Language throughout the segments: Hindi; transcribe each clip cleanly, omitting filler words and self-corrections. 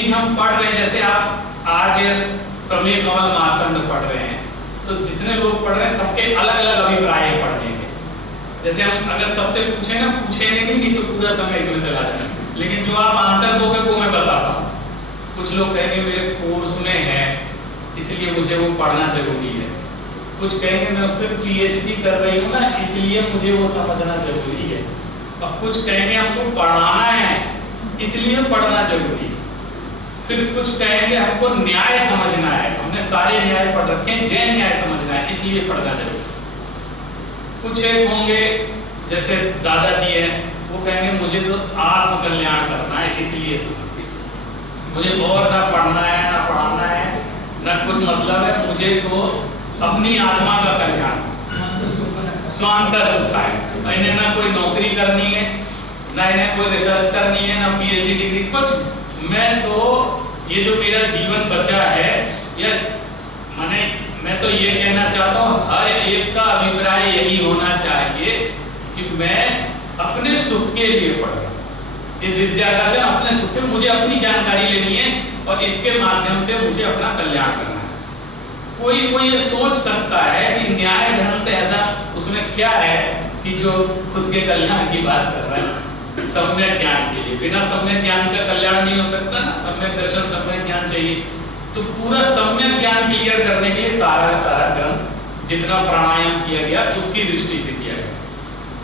चीज हम पढ़ रहे हैं, जैसे आप आज प्रमेय कमल मार्तंड पढ़ रहे हैं, तो जितने लोग पढ़ रहे हैं सबके अलग अलग अभिप्राय है पढ़ने के। जैसे हम अगर सबसे पूछे ना, पूछेंगे नहीं तो पूरा समय इसमें चला जाए, लेकिन जो आप आंसर दोगे वो मैं बताता हूँ। कुछ लोग कहेंगे मेरे कोर्स में है इसलिए मुझे वो पढ़ना जरूरी है, कुछ कहेंगे मैं उस पर पीएचडी कर रही हूँ ना इसलिए मुझे वो समझना जरूरी है, और कुछ कहेंगे हमको पढ़ाना है इसलिए पढ़ना जरूरी है, फिर कुछ कहेंगे हमको न्याय समझना है, हमने सारे न्याय पढ़ रखे हैं, जैन न्याय समझना है इसलिए पढ़ना जरूरी है। कुछ एक होंगे जैसे दादाजी हैं, वो कहेंगे मुझे तो आत्म कल्याण करना है इसलिए समझिए, मुझे और ना पढ़ना है ना पढ़ाना है ना कुछ मतलब है, मुझे तो अपनी आत्मा का कल्याण, स्वांत सुख है, इन्हें ना कोई नौकरी करनी है ना इन्हें कोई रिसर्च करनी है ना पीएचडी डिग्री कुछ, मैं तो ये जो मेरा जीवन बचा है या मैं तो ये कहना चाहता हूँ हर एक का अभिप्राय यही होना चाहिए कि मैं अपने सुख के लिए पढ़ रहा हूँ, इस विद्या का अध्ययन अपने सुख के, मुझे अपनी जानकारी लेनी है और इसके माध्यम से मुझे अपना कल्याण करना है। कोई ये सोच सकता है कि न्याय ग्रंथ ऐसा उसमें क्या है कि जो खुद के कल्याण की बात कर रहा है, सम्यक ज्ञान के लिए, बिना सम्यक ज्ञान का कल्याण नहीं हो सकता ना, सम्यक दर्शन सम्यक ज्ञान चाहिए, तो पूरा सम्यक ज्ञान क्लियर करने के लिए सारा का सारा ग्रंथ जितना प्राणायाम किया गया उसकी दृष्टि से किया गया।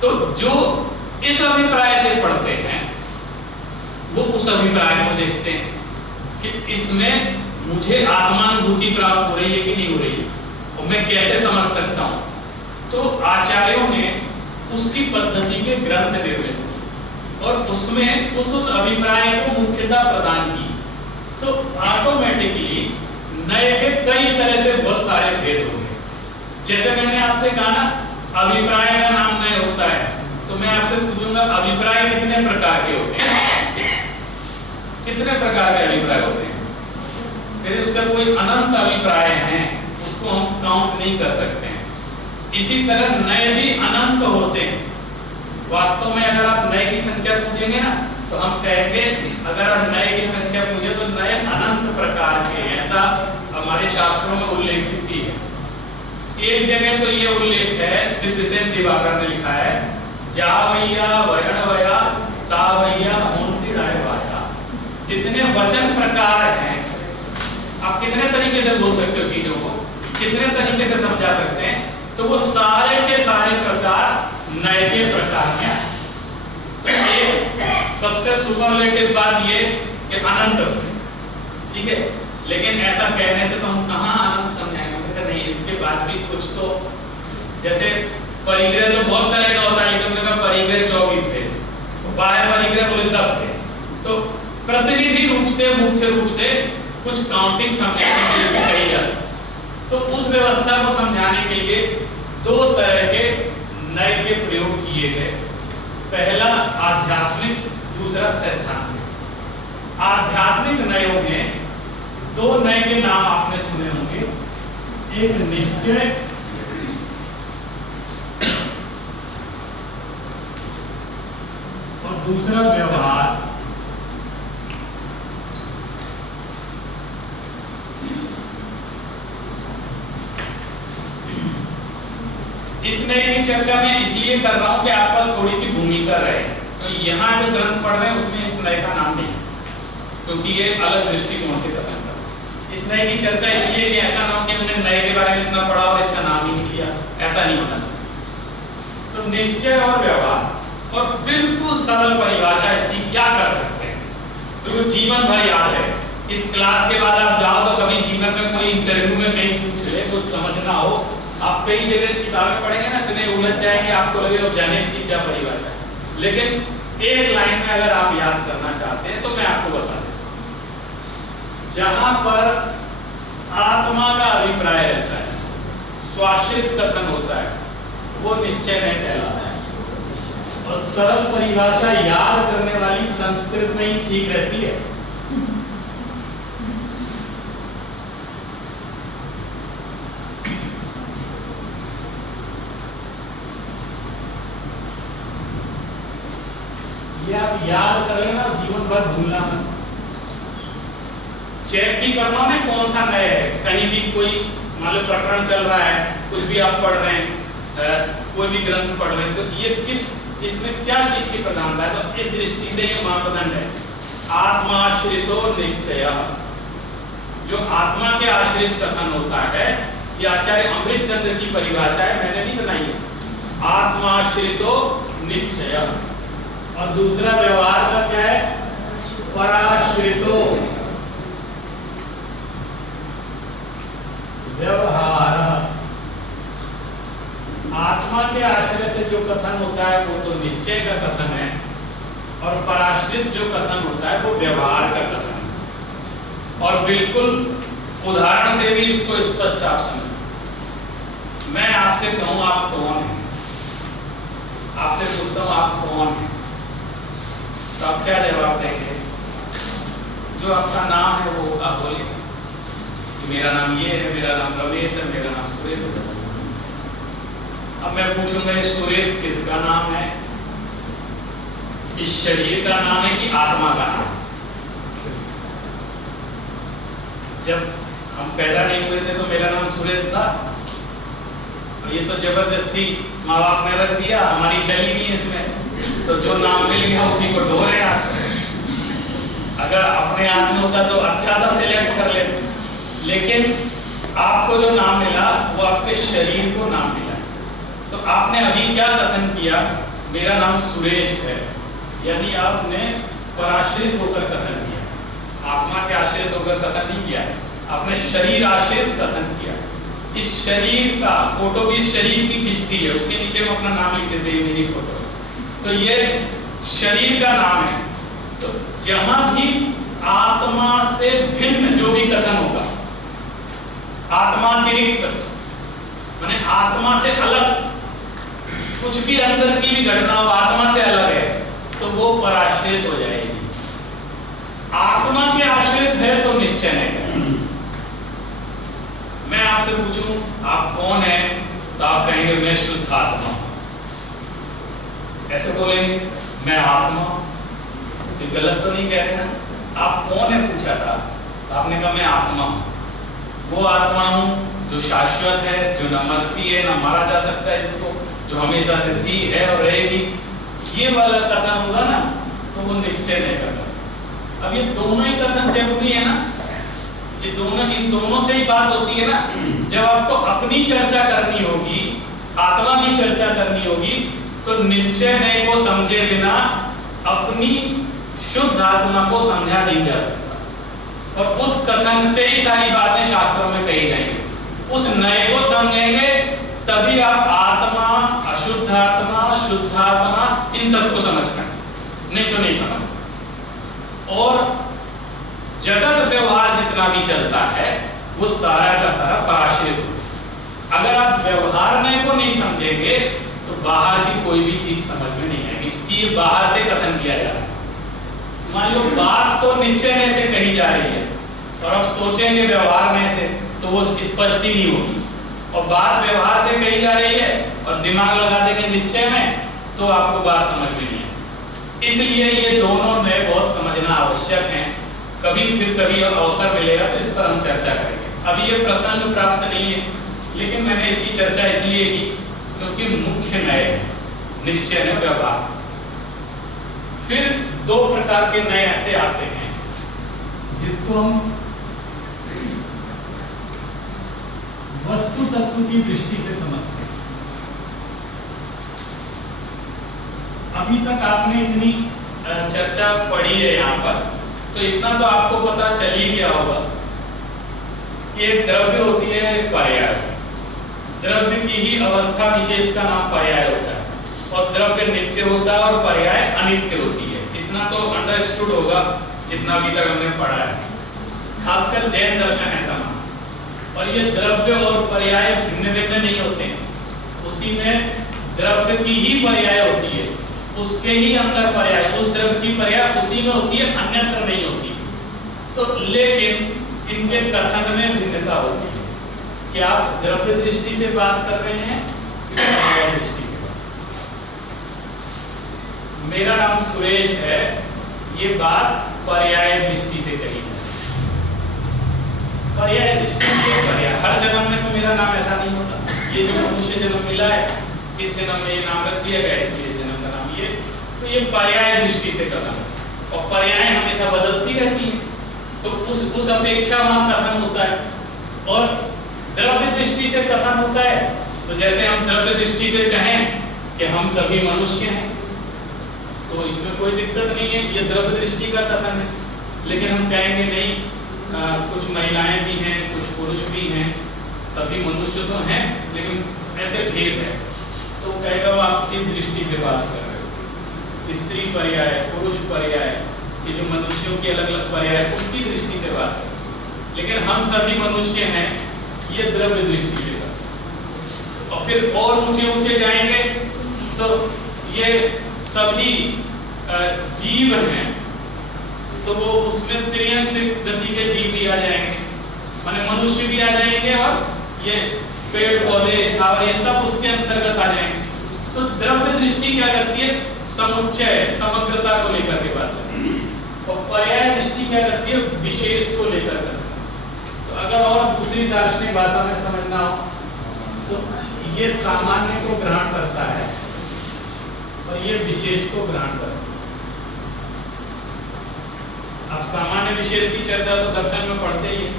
तो जो इस अभिप्राय से पढ़ते हैं वो उस अभिप्राय को देखते हैं कि इसमें मुझे आत्मानुभूति प्राप्त हो रही है कि नहीं हो रही है और मैं कैसे समझ सकता हूँ। तो आचार्यों ने उसकी पद्धति के ग्रंथ निर्मित किए और उसमें उस अभिप्राय को मुख्यता प्रदान की, तो ऑटोमेटिकली नए के कई तरह से बहुत सारे भेद हो गए। जैसे मैंने आपसे कहा ना अभिप्राय का नाम नए होता है, तो मैं आपसे पूछूंगा अभिप्राय कितने प्रकार के होते हैं, कितने प्रकार के अभिप्राय होते हैं? यदि उसका कोई अनंत अभिप्राय है उसको हम काउंट नहीं कर सकते हैं। इसी तरह नए भी अनंत होते हैं। वास्तव में अगर आप नए की संख्या पूछेंगे ना तो हम कहेंगे अगर आप नए की संख्या पूछे तो नए अनंत प्रकार के, ऐसा हमारे शास्त्रों में उल्लेखित भी है। एक जगह तो ये उल्लेख है, सिद्धसेन दिवाकर ने लिखा है, जावैया वयण वया तावैया होंति रायवाया। जितने वचन प्रकार हैं, आप कितने तरीके से बोल सकते हो चीजों को, कितने तरीके से समझा सकते हैं, तो वो सारे के सारे प्रकार नए के प्रकार में आए। तो एक सबसे सुपरलेटिव बात ये कि अनंत, ठीक है, लेकिन ऐसा कहने से तो हम कहाँ अनंत समझाएंगे? नहीं, इसके बाद भी कुछ तो, जैसे परिग्रह तो बहुत तरह का होता है, लेकिन उनका परिग्रह 24 थे, बाह्य परिग्रह बोले 10 थे, तो प्रतिनिधि रूप से मुख्य रूप से कुछ काउंटिंग समझाने के लिए कही जाती। तो उस व्यवस्था को समझाने के लिए दो तरह के नए के प्रयोग किए गए, पहला आध्यात्मिक, दूसरा सैद्धांतिक। आध्यात्मिक नयों में दो नए के नाम आपने सुने होंगे, एक निश्चय और दूसरा व्यवहार। इस नए की चर्चा मैं इसलिए कर रहा हूं कि आप पास थोड़ी सी भूमिका रहे। तो यहाँ जो ग्रंथ पढ़ रहे हैं उसमें इस नए का नाम नहीं, क्योंकि ये अलग दृष्टिकोण से करना था। इस नए की चर्चा इसलिए कि ऐसा ना हो कि हमने नए के बारे में इतना पढ़ा और इसका नाम ही नहीं लिया, ऐसा नहीं होना चाहिए। तो निश्चय और व्यवहार और बिल्कुल सरल परिभाषा इसकी क्या कर सकते हैं, बिल्कुल जीवन भर याद है। इस क्लास के बाद आप जाओ तो कभी जीवन में कोई इंटरव्यू में कहीं पूछ ले, कुछ समझना हो, आप कई जगह किताबें पढ़ेंगे ना, इतने उलझ जाएंगे आपको लगेगा जाने की क्या परिभाषा है, लेकिन एक लाइन में अगर आप याद करना चाहते हैं तो मैं आपको बता दूं, जहां पर आत्मा का अभिप्राय रहता है, स्वाश्रित कथन होता है, वो निश्चय नहीं कहलाता है। और सरल परिभाषा याद करने वाली संस्कृत में ही ठीक रहती है। ये आप याद कर लेना, जीवन भर भूलना मत। चेक भी करना है कौन सा नया है। कहीं भी कोई मतलब प्रकरण चल रहा है, कुछ भी आप पढ़ रहे हैं, कोई भी ग्रंथ पढ़ रहे हैं, तो ये किस इसमें क्या चीज की प्रधानता है, तो इस दृष्टि से ये मापदंड है आत्माश्रितो निश्चय। जो आत्मा के आश्रित कथन होता है, ये आचार्य अमृत चंद्र की परिभाषा है, मैंने नहीं बनाई है। आत्माश्रितो निश्चय। और दूसरा व्यवहार का क्या है, पराश्रितो व्यवहार। आत्मा के आश्रय से जो कथन होता है वो तो निश्चय का कथन है, और पराश्रित जो कथन होता है वो व्यवहार का कथन है। और बिल्कुल उदाहरण से भी इसको स्पष्ट आप समझ। मैं आपसे कहूं आप कौन हैं, आपसे पूछता हूं आप कौन हैं, तो आप क्या जवाब देंगे? जो आपका नाम है वो आप बोलिए, मेरा नाम ये है, मेरा नाम रमेश है, मेरा नाम सुरेश है। अब मैं पूछूंगा ये सुरेश किसका नाम है? इस शरीर का नाम है कि आत्मा का नाम? जब हम पैदा नहीं हुए थे तो मेरा नाम सुरेश था, और ये तो जबरदस्ती माँ बाप ने रख दिया, हमारी चली नहीं इसमें, तो जो नाम मिल गया उसी को ढो रहे हैं। अगर अपने हाथ में होता तो अच्छा सा सिलेक्ट कर लेते, लेकिन आपको जो नाम मिला वो आपके शरीर को नाम मिला। तो आपने अभी क्या कथन किया, मेरा नाम सुरेश है, यानी आपने पराश्रित होकर कथन किया, आत्मा के आश्रित होकर कथन नहीं किया, आपने शरीर आश्रित कथन किया। इस शरीर का फोटो भी इस शरीर की खिंचती है, उसके नीचे हम अपना नाम लिख देते हैं, मेरी फोटो, तो ये शरीर का नाम है। तो जहां भी आत्मा से भिन्न जो भी कथन होगा, आत्मातिरिक्त माने आत्मा से अलग कुछ भी अंदर की भी घटना हो, आत्मा से अलग है, तो वो पराश्रित हो जाएगी। आत्मा के आश्रित है तो निश्चय नहीं। मैं आपसे पूछूं आप कौन हैं, तो आप कहेंगे मैं शुद्ध आत्मा। ऐसे बोलेंगे मैं आत्मा, तो गलत तो नहीं कह रहे ना? आप कौन है पूछा था, तो आपने कहा मैं आत्मा हूं। वो आत्मा हूं जो शाश्वत है, जो न मरती है न मारा जा सकता है इसको, जो हमेशा से थी है और रहेगी। ये वाला कथन होगा ना तो वो निश्चय नहीं करता। अब ये दोनों ही कथन जरूरी है ना, ये दोनों, इन दोनों से ही बात होती है ना। जब आपको अपनी चर्चा करनी होगी, आत्मा की चर्चा करनी होगी, तो निश्चय नहीं को समझे बिना अपनी शुद्ध आत्मा को समझा नहीं जा सकता। और उस कथन से ही सारी बातें शास्त्रों में कही जाएंगी। उस नए को समझेंगे तभी आप आत्मा, अशुद्ध आत्मा, शुद्ध आत्मा, इन सबको समझ पाएंगे, नहीं तो नहीं समझ सकते। और जगत व्यवहार जितना भी चलता है वो सारा का सारा पराश्रित है। अगर आप व्यवहार नए को नहीं समझेंगे तो बाहर की कोई भी चीज समझ में नहीं आएगी, क्योंकि ये बाहर से कथन किया जा रहा है। मान लो बात तो निश्चय में से कही जा रही है, और अब सोचेंगे व्यवहार में से तो वो स्पष्ट ही नहीं होगी। और बात व्यवहार से कही जा रही है और दिमाग लगा देंगे निश्चय में, तो आपको बात समझ में नहीं है। इसलिए ये दोनों में बहुत समझना आवश्यक है। कभी फिर कभी अवसर मिलेगा तो इस पर हम चर्चा करेंगे। अभी ये प्रसंग प्राप्त नहीं है, लेकिन मैंने इसकी चर्चा इसलिए की क्योंकि मुख्य नए निश्चय है व्यवहार। फिर दो प्रकार के नए ऐसे आते हैं जिसको हम वस्तु तत्व की दृष्टि से समझते हैं। अभी तक आपने इतनी चर्चा पढ़ी है यहाँ पर, तो इतना तो आपको पता चल ही गया होगा कि एक द्रव्य होती है, एक पर्याय। द्रव्य की ही अवस्था विशेष का नाम पर्याय होता है, और द्रव्य नित्य होता है और पर्याय अनित्य होती है। इतना तो अंडरस्टूड होगा जितना अभी तक हमने पढ़ा है, खासकर जैन दर्शन ऐसा मानता है। और ये द्रव्य और पर्याय भिन्न भिन्न नहीं होते हैं, उसी में द्रव्य की ही पर्याय होती है, उसके ही अंदर पर्याय, उस द्रव्य की पर्याय उसी में होती है, अन्यत्र नहीं होती। तो लेकिन इनके कथन में भिन्नता होती है कि आप द्रव्य दृष्टि से बात कर रहे हैं, पर्याय दृष्टि से। मेरा नाम सुरेश है, ये बात पर्याय दृष्टि से कही है। पर्याय दृष्टि से पर्याय, हर जन्म में तो मेरा नाम ऐसा नहीं होता, ये जो मनुष्य जन्म मिला है इस जन्म में ये नाम रख दिया गया इसलिए इस जन्म का नाम ये, तो ये पर्याय दृष्टि से कथन, और पर्याय हमेशा बदलती रहती है तो उस अपेक्षा वहां कथन होता है। और द्रव्य दृष्टि से कथन होता है, तो जैसे हम द्रव्य दृष्टि से कहें कि हम सभी मनुष्य हैं तो इसमें कोई दिक्कत नहीं है, ये द्रव्य दृष्टि का कथन है। लेकिन हम कहेंगे नहीं कुछ महिलाएं भी हैं, कुछ पुरुष भी हैं, सभी मनुष्य तो हैं लेकिन ऐसे भेद है, तो कहेगा आप किस दृष्टि से बात कर रहे हो, स्त्री पर्याय, पुरुष पर्याय, ये जो मनुष्यों की अलग अलग पर्याय उसकी दृष्टि से बात है। लेकिन हम सभी मनुष्य हैं, ये द्रव्य दृष्टि से बात। और फिर और ऊंचे ऊंचे जाएंगे तो ये सभी जीव हैं, तो वो उसमें त्रियंच गति के जीव भी आ जाएंगे, माने मनुष्य भी आ जाएंगे और ये पेड़ पौधे स्थावर ये सब उसके अंतर्गत आ जाएंगे। तो द्रव्य दृष्टि क्या करती है, समुच्चय समग्रता को लेकर के बात करती है, और पर्याय दृष्टि क्या करती है, विशेष को लेकर करती है। तो अगर और दूसरी दार्शनिक भाषा में समझना हो तो ये सामान्य को ग्रहण करता है और ये विशेष को ग्रहण करता है। अब सामान्य विशेष की चर्चा तो दर्शन में पढ़ते ही है,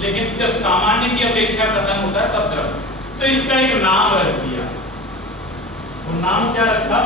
लेकिन जब सामान्य की अपेक्षा कथन होता है तब द्रव्य, तो इसका एक नाम रख दिया। वो नाम क्या रखा,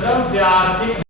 द्रव्यार्थिक